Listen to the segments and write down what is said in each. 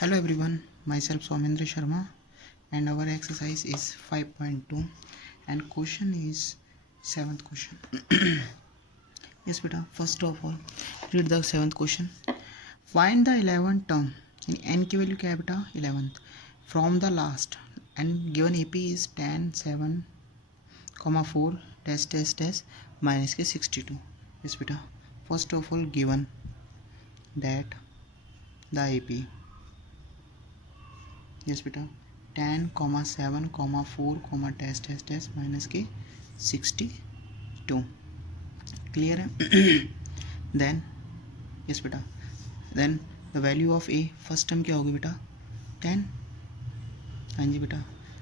Hello everyone, myself Soumendra Sharma and our exercise is 5.2 and question is 7th question. Yes beta, first of all read the 7th question. Find the 11th term in n की value क्या है बेटा 11th from the last and given AP is tan 7, 4 dash minus के 62. Yes beta, first of all given that the AP, yes बेटा 10, 7, 4, dash minus के 62 clear है. Then yes बेटा then the value of a first term क्या होगी बेटा 10. हाँ जी बेटा,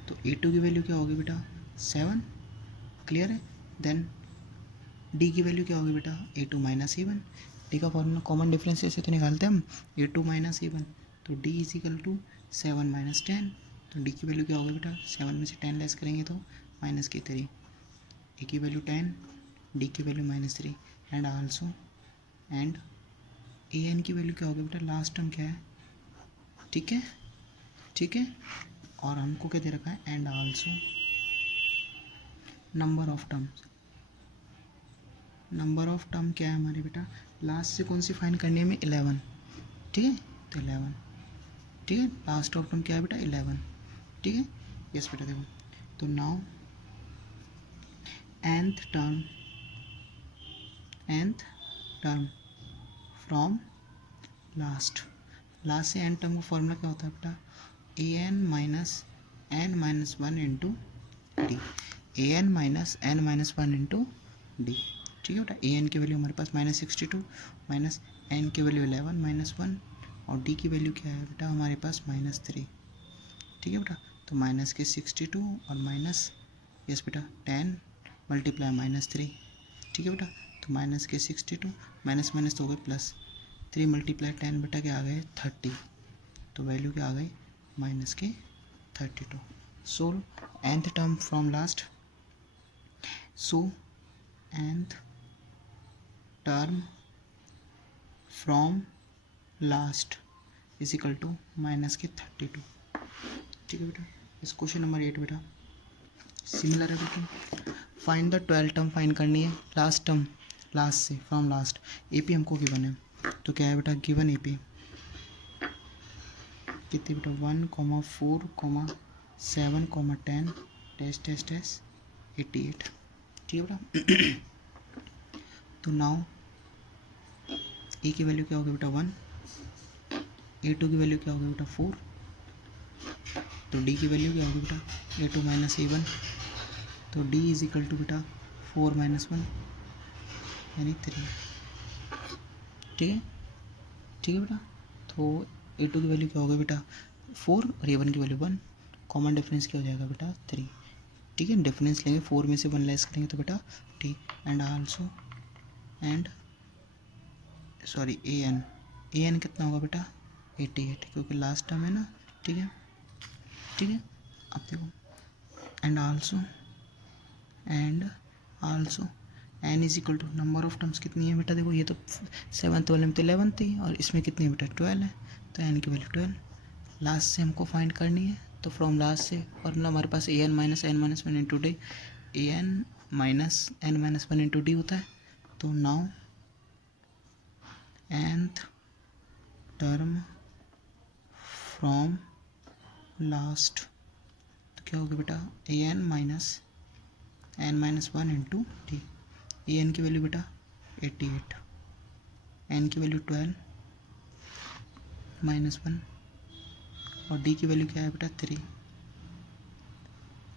तो A2 की वैल्यू क्या होगी बेटा 7. क्लियर है. देन डी की वैल्यू क्या होगी बेटा A2 माइनस A1. डी का फॉर्मूला कॉमन डिफरेंस से तो निकालते हैं हम A2 माइनस A1, तो d is equal to 7 minus 10. तो डी की वैल्यू क्या होगी बेटा 7 में से 10 लेस करेंगे तो माइनस की 3. ए की वैल्यू 10, डी की value minus 3 and also and a N की वैल्यू क्या होगी बेटा लास्ट टर्म क्या है. ठीक है ठीक है. और हमको क्या दे रखा है and also number of terms. Number of term क्या है हमारे बेटा लास्ट से कौन सी फाइंड करनी है हमें 11. ठीक है, तो 11. ठीक है, लास्ट ऑफ टर्म क्या है बेटा 11. ठीक है. यस बेटा देखो, तो now nth term from last से n टर्म का फॉर्मूला क्या होता है बेटा an minus n minus 1 into D. an minus n minus 1 into D. ठीक है बेटा, an की वैल्यू हमारे पास माइनस 62 माइनस n की वैल्यू 11 माइनस 1 और d की वैल्यू क्या है बेटा हमारे पास माइनस 3. ठीक है बेटा, तो माइनस के 62 और माइनस यस बेटा 10 मल्टीप्लाई माइनस 3. ठीक है बेटा, तो माइनस के 62 माइनस माइनस तो हो गए प्लस 3 मल्टीप्लाई 10 बेटा क्या आ गए 30. तो वैल्यू क्या आ गई माइनस के 32. So nth term from last. So nth term from last is equal to minus के 32. ठीक है बेटा. इस क्वेश्चन नंबर 8 बेटा सिमिलर है बेटा. फाइंड द 12 टर्म फाइंड करनी है लास्ट टर्म लास्ट से फ्रॉम लास्ट. एपी हमको गिवन है, तो क्या है बेटा गिवन एपी कितनी बेटा 1, 4, 7, 10 डैश 88. ठीक है बेटा. तो नाउ ए की वैल्यू क्या होगी बेटा 1, A2 की वैल्यू क्या होगी बेटा 4, तो डी की वैल्यू क्या होगी बेटा A2 माइनस A1, तो डी इज इक्वल टू बेटा 4 माइनस 1 यानी 3. ठीक है ठीक है बेटा. तो A2 की वैल्यू क्या होगा बेटा 4 और A1 की वैल्यू 1. कॉमन डिफरेंस क्या हो जाएगा बेटा 3. ठीक है, डिफरेंस लेंगे 4 में से 1 लेस करेंगे तो बेटा t and also and sorry a n कितना होगा बेटा 88 क्योंकि लास्ट टर्म है ना. ठीक है ठीक है. अब देखो and also n is equal to number of terms कितनी है बेटा. देखो ये तो 7th वाले में तो 11 थी और इसमें कितनी है बेटा 12 है, तो एन की वैल्यू 12. लास्ट से हमको फाइंड करनी है, तो फ्रॉम लास्ट से फॉर्मूला हमारे पास A N minus N minus 1 into D. A N minus N minus 1 into D होता है. तो now nth term from last, तो क्या होगा बेटा A N minus 1 into D. A N की वैल्यू बेटा 88, एन की वैल्यू 12 माइनस 1 और डी की वैल्यू क्या है बेटा 3.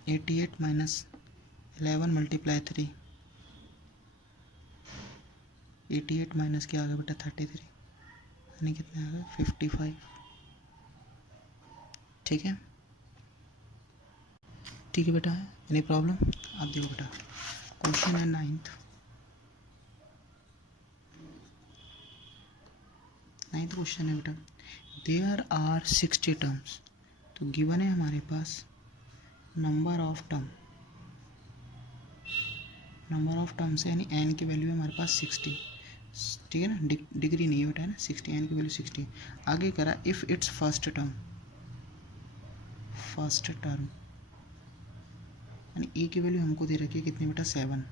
88 माइनस 11 मल्टीप्लाई 3, 88 माइनस क्या आ गया बेटा 33 यानी कितना आ गया 55. ठीक है ठीक है बेटा. Any problem. आप देखो बेटा क्वेश्चन है 9th क्वेश्चन है बेटा देयर आर 60 टर्म्स. तो गिवन है हमारे पास नंबर ऑफ टर्म्स यानी एन की वैल्यू है हमारे पास 60. ठीक है ना, डिग्री नहीं है बेटा, है ना, 60, एन की वैल्यू 60। आगे करा इफ़ इट्स फर्स्ट टर्म यानी ए की वैल्यू हमको दे रखी है कितनी बेटा 7,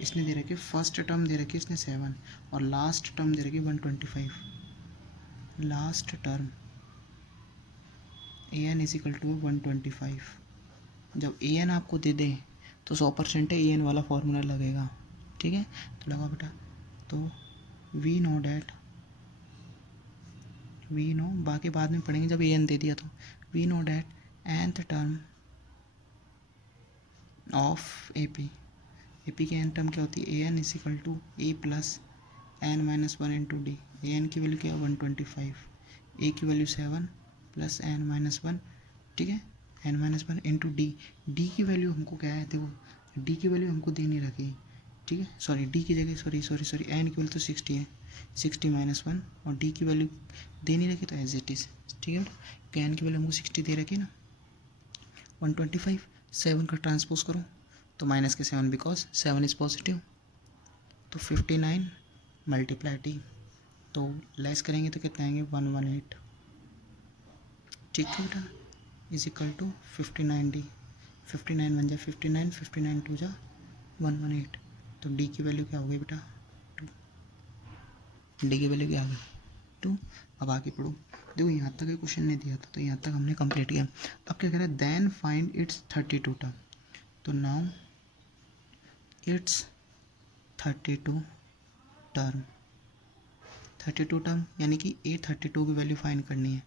इसने दे रखी है फर्स्ट टर्म दे रखी है इसने 7 और लास्ट टर्म दे रखी है 125। Last term a N is equal to 125। जब ए एन आपको दे दे तो 100% ए एन वाला फॉर्मूला लगेगा, ठीक है। तो लगा बेटा, तो we know that, we know, बाकी बाद में पढ़ेंगे जब ए एन दे दिया तो, we know that nth term of A P की एन टर्म क्या होती है, A N is equal to A plus N minus 1 into D. A N की वैल्यू क्या है 125, ए की वैल्यू 7 प्लस एन माइनस 1, ठीक है, n minus 1 into d. D की वैल्यू हमको क्या है, देखो डी की वैल्यू हमको दे नहीं रखी, ठीक है, सॉरी डी की जगह सॉरी एन की वैल्यू तो 60 है, 60 माइनस 1 और डी की वैल्यू दे नहीं रखी तो एज इट इज़, ठीक है बेटा। एन की वैल्यू हमको 60 दे रखी ना, 125, 7 का ट्रांसपोज करो तो माइनस के 7 बिकॉज 7 इज़ पॉजिटिव, तो 59 मल्टीप्लाई टी, तो लेस करेंगे तो कितना आएंगे 118, ठीक है बेटा, इज इक्वल टू 59 डी। 59 बन जाए 59, 59 टू जा 118, तो डी की वैल्यू क्या हो गई बेटा 2, डी की वैल्यू क्या आ गई 2। अब आगे पढ़ो, देखो यहाँ तक ये क्वेश्चन नहीं दिया था तो यहाँ तक हमने कंप्लीट किया। अब क्या कह रहा है, देन फाइंड इट्स 32 टर्म, तो नाउ इट्स 32 टर्म, 32 टर्म यानी कि ए 32 की वैल्यू फाइंड करनी है।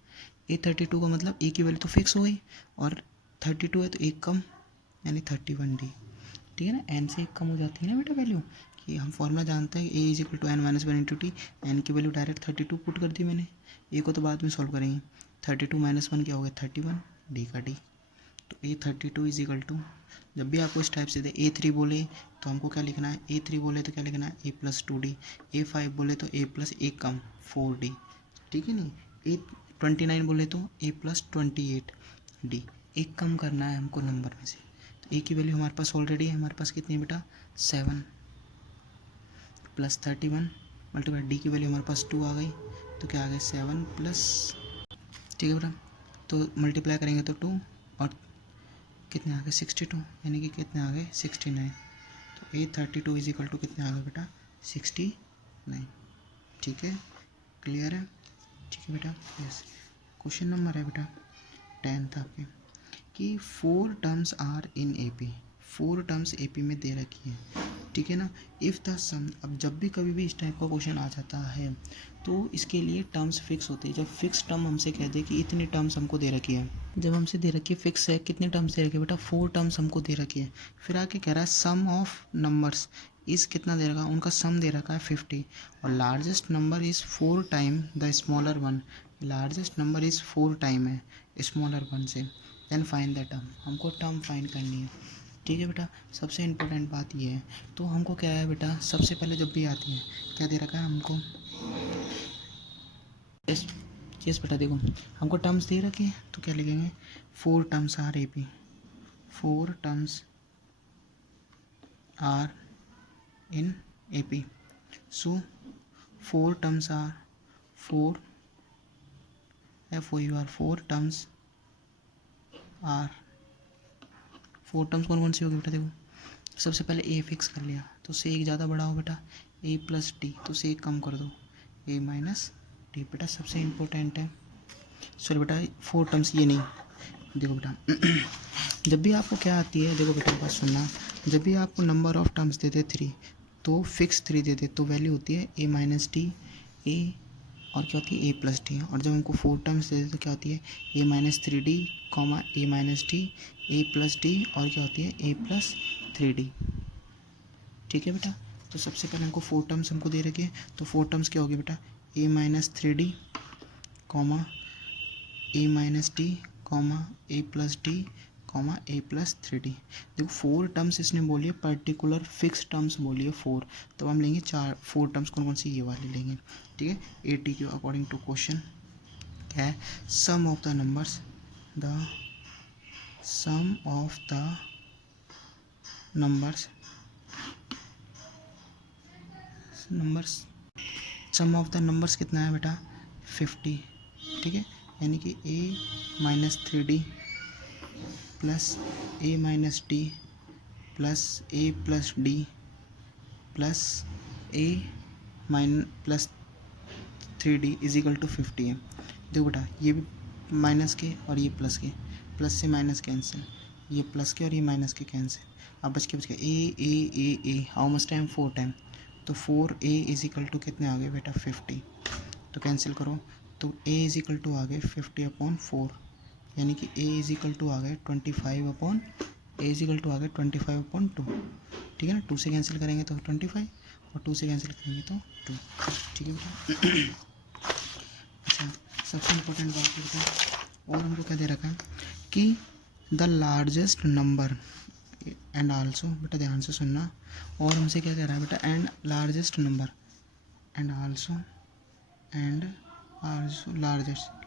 ए 32 का मतलब ए की वैल्यू तो फिक्स हो गई और 32 है तो एक कम यानी 31 डी, ठीक है ना, एन से एक कम हो जाती है ना बेटा वैल्यू, कि हम फॉर्मूला जानते हैं A is equal to N minus 1 into T. N की वैल्यू डायरेक्ट 32 पुट कर दी मैंने, ए को तो बाद में सॉल्व करेंगे। 32 माइनस 1 क्या हो गया 31, डी का डी, तो ए 32 इज इक्वल टू, जब भी आपको इस टाइप से दे A3 बोले तो हमको क्या लिखना है, A3 बोले तो क्या लिखना है ए प्लस 2D, A5 बोले तो ए प्लस एक कम 4D, ठीक है नहीं, A29 बोले तो ए प्लस 28D, एक कम करना है हमको नंबर में से। तो ए की वैल्यू हमारे पास ऑलरेडी है, हमारे पास कितनी है बेटा 7 प्लस 31 मल्टीप्लाई डी की वैल्यू हमारे पास 2 आ गई, तो क्या आ गया 7 प्लस, ठीक है बेटा, तो मल्टीप्लाई करेंगे तो 2 और कितने आ गए 62, यानी कि कितने आ गए 69, तो ए 32 इज इक्वल टू कितने आ गए बेटा 69, ठीक है, क्लियर है, ठीक है बेटा। यस, क्वेश्चन नंबर है बेटा 10th आपके, कि 4 terms are in A P, 4 terms A P में दे रखी है, ठीक है ना। इफ़ द सम, अब जब भी कभी भी इस टाइप का क्वेश्चन आ जाता है तो इसके लिए टर्म्स फिक्स होती है। जब फिक्स टर्म हमसे कह दे कि इतनी टर्म्स हमको दे रखी है, जब हमसे दे रखी है फिक्स है, कितनी टर्म्स दे रखी है बेटा 4 टर्म्स हमको दे रखी है। फिर आके कह रहा है सम ऑफ नंबर्स इस कितना दे रखा है, उनका सम दे रखा है 50 और largest number is 4 time the smaller one, largest number is 4 time है स्मॉलर वन से, देन फाइंड द टर्म, हमको टर्म फाइंड करनी है, ठीक है बेटा। सबसे इम्पोर्टेंट बात ये है, तो हमको क्या है बेटा, सबसे पहले जब भी आती है क्या दे रखा है हमको, यस बेटा देखो हमको टर्म्स दे रखे हैं तो क्या लिखेंगे 4 terms are A P, 4 terms are in A P, so 4 terms are 4 FOUR 4 terms are, 4 terms कौन कौन सी होगी बेटा, देखो सबसे पहले ए फिक्स कर लिया तो से एक ज़्यादा बड़ा हो बेटा, ए प्लस डी तो से एक कम कर दो ए माइनस डी, बेटा सबसे इम्पोर्टेंट है। सॉरी बेटा 4 टर्म्स ये नहीं, देखो बेटा जब भी आपको क्या आती है, देखो बेटा बात सुनना, जब भी आपको नंबर ऑफ टर्म्स दे दे 3 तो फिक्स 3 दे दे तो वैल्यू होती है ए माइनस डी, ए और क्या होती है ए प्लस डी, और जब हमको 4 टर्म्स दे दे तो क्या होती है ए माइनस 3D कॉमा ए माइनस डी, ए प्लस डी और क्या होती है ए प्लस 3D, ठीक है बेटा। तो सबसे पहले हमको 4 टर्म्स हमको दे रखी है, तो 4 टर्म्स क्या होगी बेटा ए माइनस 3D कॉमा ए माइनस डी कॉमा ए प्लस डी कॉमा ए प्लस 3D। देखो 4 टर्म्स इसने बोली है, पर्टिकुलर फिक्स टर्म्स बोली है 4, तो हम लेंगे 4 टर्म्स कौन कौन सी, ये वाली लेंगे, ठीक है। 80 के अकॉर्डिंग टू क्वेश्चन क्या है, sum of the numbers, the sum of the numbers sum of the numbers कितना है बेटा 50, ठीक है, यानी कि a minus 3d plus a minus d plus a plus d plus a प्लस 3d इज इक्वल टू 50 है। देखो बेटा ये भी माइनस के और ये प्लस के, प्लस से माइनस कैंसिल, ये प्लस के और ये माइनस के कैंसिल, अब बच के A how much time 4 time, तो 4a इज इक्वल टू कितने आ गए बेटा 50, तो कैंसिल करो, तो a इज इक्वल टू आ गए 50/4, यानी कि a इज इक्वल टू आ गए 25/2, ठीक है ना, 2 से कैंसिल करेंगे तो 25 और 2 से कैंसिल करेंगे तो 2, ठीक है बेटा। अच्छा सबसे इम्पोर्टेंट बात करते हैं, और हमको क्या दे रखा है कि the largest number and also, बेटा ध्यान से सुनना, और हमसे क्या कह रहा है बेटा and largest number and also largest